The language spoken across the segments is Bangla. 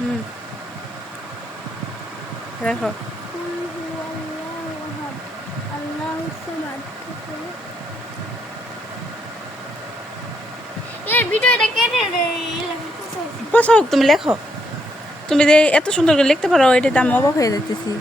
হুম দেখো পোষা হোক, তুমি লেখো। তুমি যে এত সুন্দর করে লিখতে পারো, এটাতে আমি অবাক হয়ে যাইতেছি।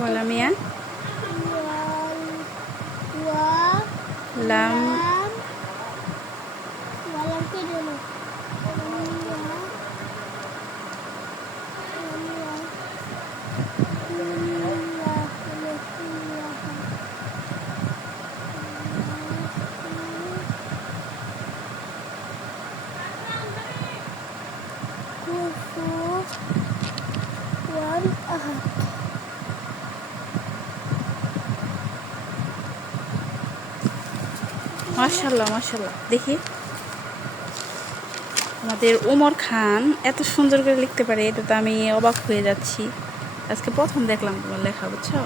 ওয়ালামিয়া লাম মাশাআল্লাহ মাশাআল্লাহ। দেখি আমাদের ওমর খান এত সুন্দর করে লিখতে পারে, এটা তো আমি অবাক হয়ে যাচ্ছি। আজকে প্রথম দেখলাম তোমার লেখা, বুঝছো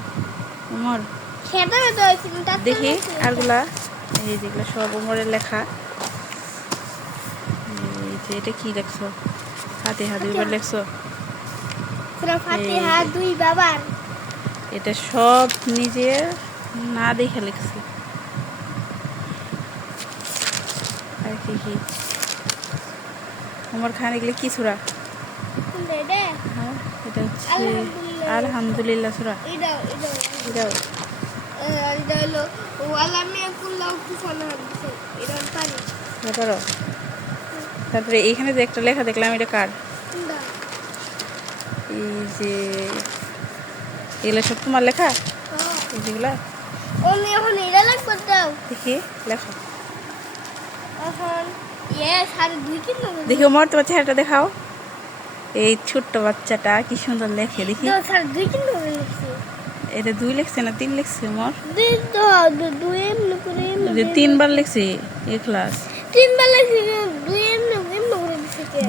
ওমর। দেখি আরগুলা, এই যেগুলো সব ওমরের লেখা। এই যে এটা কি লেখছো? ফাতিহা দুইবার লেখছো। এটা সব নিজে না দেখে লিখছি। আর কি কি ওমর খান এগুলো কি সূরা? হ্যাঁ, এটা হচ্ছে আলহামদুলিল্লাহ সূরা। এটাও তারপরে এইখানে যে একটা লেখা দেখলাম, এটা কার? এই যে এগুলো সব তোমার লেখা? এই যেগুলা দেখি লেখো। দেখি ওমর, তোমার চেহারাটা দেখাও। এই ছোট্ট বাচ্চাটা কি সুন্দর লেখে, দেখি। এটা 2 লিখছে না 3 লিখছে ওমর? 3বার লিখছে ইখলাস।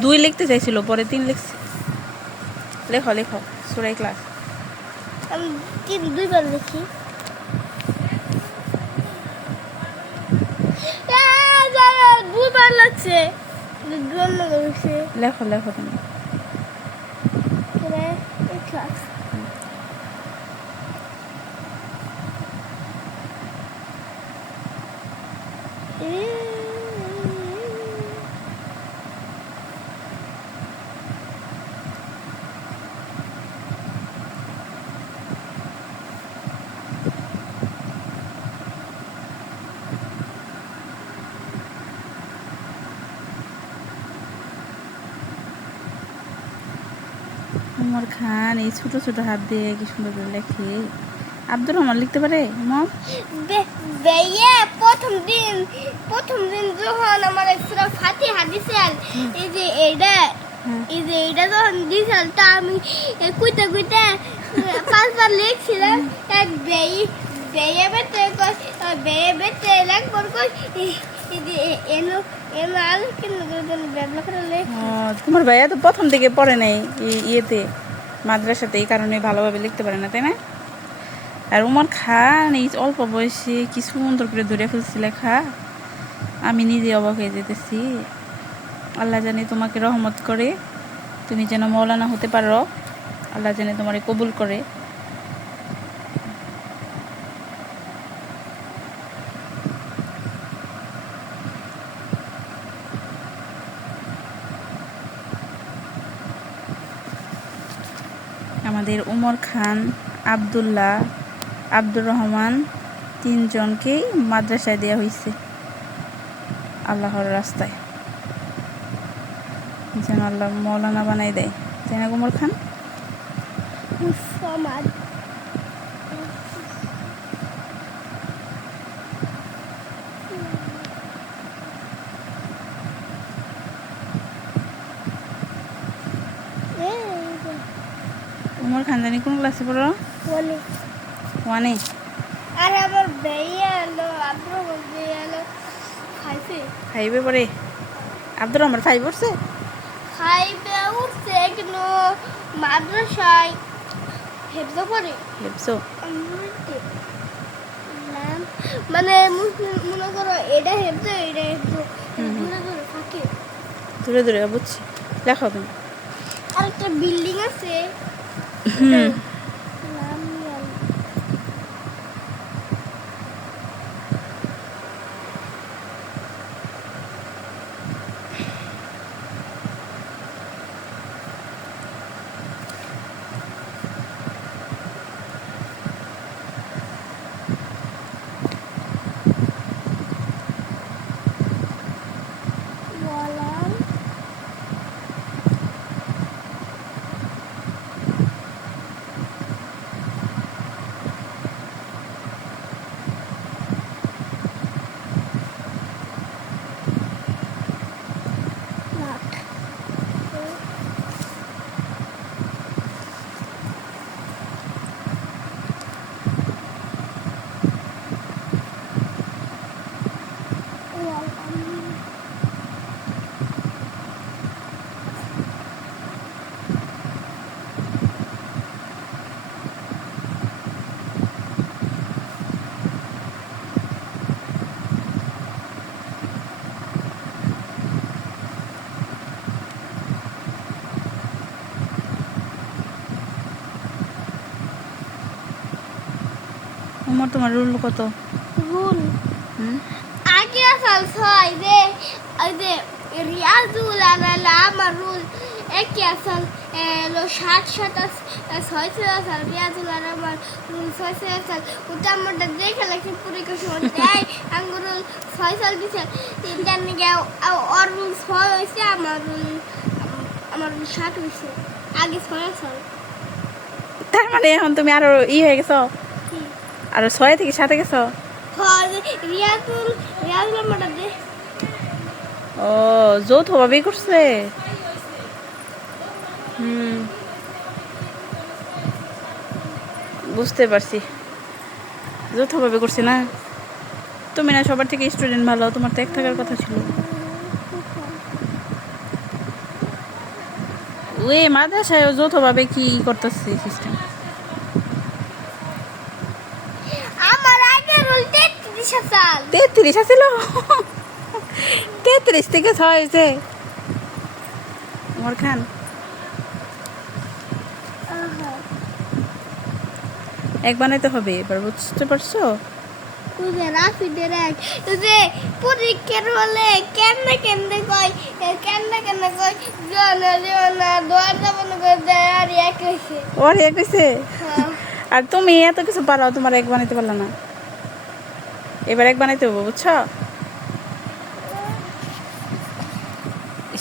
2 লিখতে চাইছিল, পরে 3 লিখছে। লেখো লেখো সূরা ইখলাস। আমি 2বার লিখি। দুবার লাগছে, লেখো লেখো তুমি। ইখলাস। ওমর খান এই ছোট ছোট হাত দিয়ে কি সুন্দর করে লেখে। আব্দুর রহমান লিখতে পারে ওমর? প্রথম দিন যখন আমার সূরা ফাতিহা দিছেন, এই যে এইটা যখন দিছেন, তা আমি কইতে 5বার লিখছিলাম। এক বেয়ে বেতে লাগবার কই তোমার ভাইয়া তো প্রথম থেকে পড়ে নাই ইয়েতে, মাদ্রাসাতে, এই কারণে ভালোভাবে লিখতে পারে না, তাই না? আর ওমর খান এই অল্প বয়সে কি সুন্দর করে ধরে ফেলছি লেখা, আমি নিজে অবাক হয়ে যেতেছি। আল্লাহ জানে তোমাকে রহমত করে, তুমি যেন মৌলানা হতে পারো, আল্লাহ জানে তোমারে কবুল করে। আমাদের ওমর খান, আব্দুল্লাহ, আব্দুর রহমান 3 জনকেই মাদ্রাসায় দেওয়া হয়েছে আল্লাহর রাস্তায়, যেন আল্লাহ মৌলানা বানাই দেয়, তাই না ওমর খান? জানি কোন ক্লাসে পড়ো? বলি 1 এ। আর আমার ভাইয়া এলো আব্রু ভাইয়া এলো 5 এ পড়ে। আব্দুর রহমান 5 পড়ছে? 5 উঠছে কিন্তু মাদ্রাসায় হেফজ পড়ে হেপসো। মানে মনে করো এটা হেফজ এটা হেফজ দূরে দূরে থাকে। দূরে দূরে বুঝছি। দেখো তুমি। আর একটা বিল্ডিং আছে হুম। নাম জানি। বললাম not. উমর তোমার রুল কত? রুল হুম। আগে আসল ছয় যে ওই যে রিয়াজুল আর আমার রুল একই আসল 60 আসল রিয়াজুল আর আমার রুল 6 আসল ওটা আমাদের দেখে লাগছে পরীক্ষা সময় দেয় আঙ্গুর রুল 6 সাল দিছে তিনটার নিগে ওর রুল 6 হয়েছে আমার রুল 7 হয়েছে আগে 6 আসল তার মানে এখন তুমি আরো হয়ে গেছো, আরো 6 থেকে 7 এ গেছো। রিয়াজুল আমাদের দে ও যৌথ ভাবেই করছে। হুম, বুঝতে পারছি, যৌথ ভাবে করছে না। তুমি না সবার থেকে স্টুডেন্ট ভালো, তোমার তো এক থাকার কথা ছিল। ওই মাদ্রাসায় যৌথ ভাবে কি করতেছে সিস্টেম? আমার আগে রুল 33 সাল 33 আছিল। 33 থেকে 6 হয়েছে। উমর খান এক বানাইতে হবে এবার, বুঝতে পারছো? তুই রাফিদের এক যে পরীক্ষার হলে কেমনে কয় জন দোয়ার যাবন করে দেয় আর এক হয়েছে ওর এক হয়েছে। আর তুমি এত কিছু পারো, তোমার এক বানাইতে পারলো না। এবার এক বানাইতে হবে, বুঝছো?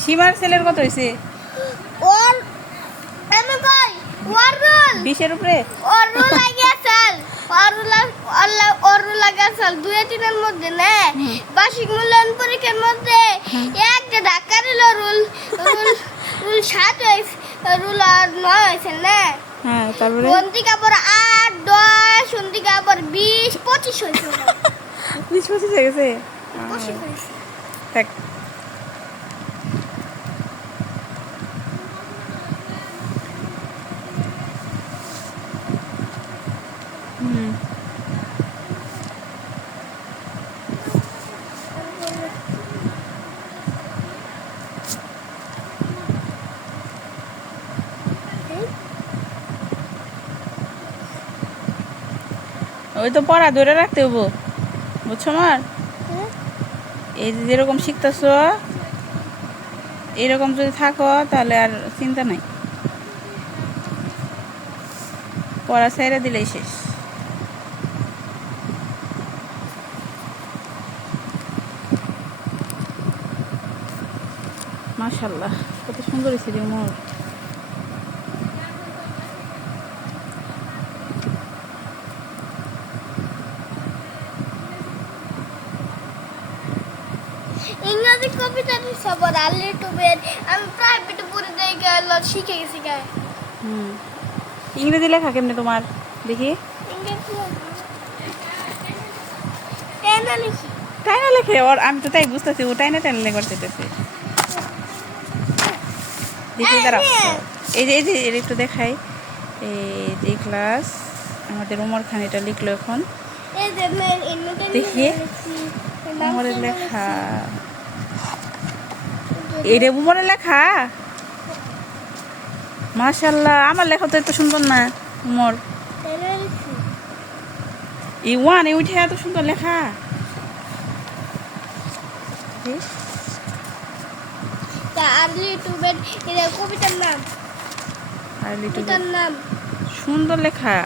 সীমার ছেলের কত হয়েছে? ওর আমি কই ওর রুল 20-এর উপরে। ওর রুল লাগে আসল ওর রুল লাগে আসল 2-3 মধ্যে না বার্ষিক মূল্যায়ন পরীক্ষার মধ্যে একটা ঢাকা রুল রুল 7 হয়েছে রুল 9 হয়েছে না। হ্যাঁ, তারপরে সন্ধিক আবার 8 10 সন্ধিক আবার 20 25 হয়েছে 20-25 হয়ে গেছে। 25 হয়েছে দেখ, হুম, ওই তো পড়া ধরে রাখতে হবো, বুঝছো? আমার এই যে যেরকম শিখতেছো এরকম যদি থাকো তাহলে আর চিন্তা নাই, পড়া ছেড়ে দিলেই শেষ। মাশাআল্লাহ, কত সুন্দর হয়েছে রে মোর। ইংরেজি কবিতা সবার আলে টুবের আমি প্রাইভেটে পড়ে যাই গেল শিখে গেছি গায়ে হুম, ইংরেজি লেখা কেমনে তোমার দেখি? টেনা লিখি। তাই না লেখে ওর, আমি তো তাই বুঝতেছি ও তাই না তাই না লেখার চাইতেছে। দেখি দাঁড়াও, এই যে একটু দেখাই। এই যে ক্লাস আমাদের উমর খান এটা লিখলো এখন। এই যে দেখি উমরের লেখা, এটা উমরের লেখা। মাশাআল্লাহ, আমার লেখা তো এত সুন্দর না উমর। এই ওয়ান এই উঠে এত সুন্দর লেখা। কবিতার নাম, আর লিটু কবিতার নাম সুন্দর লেখা।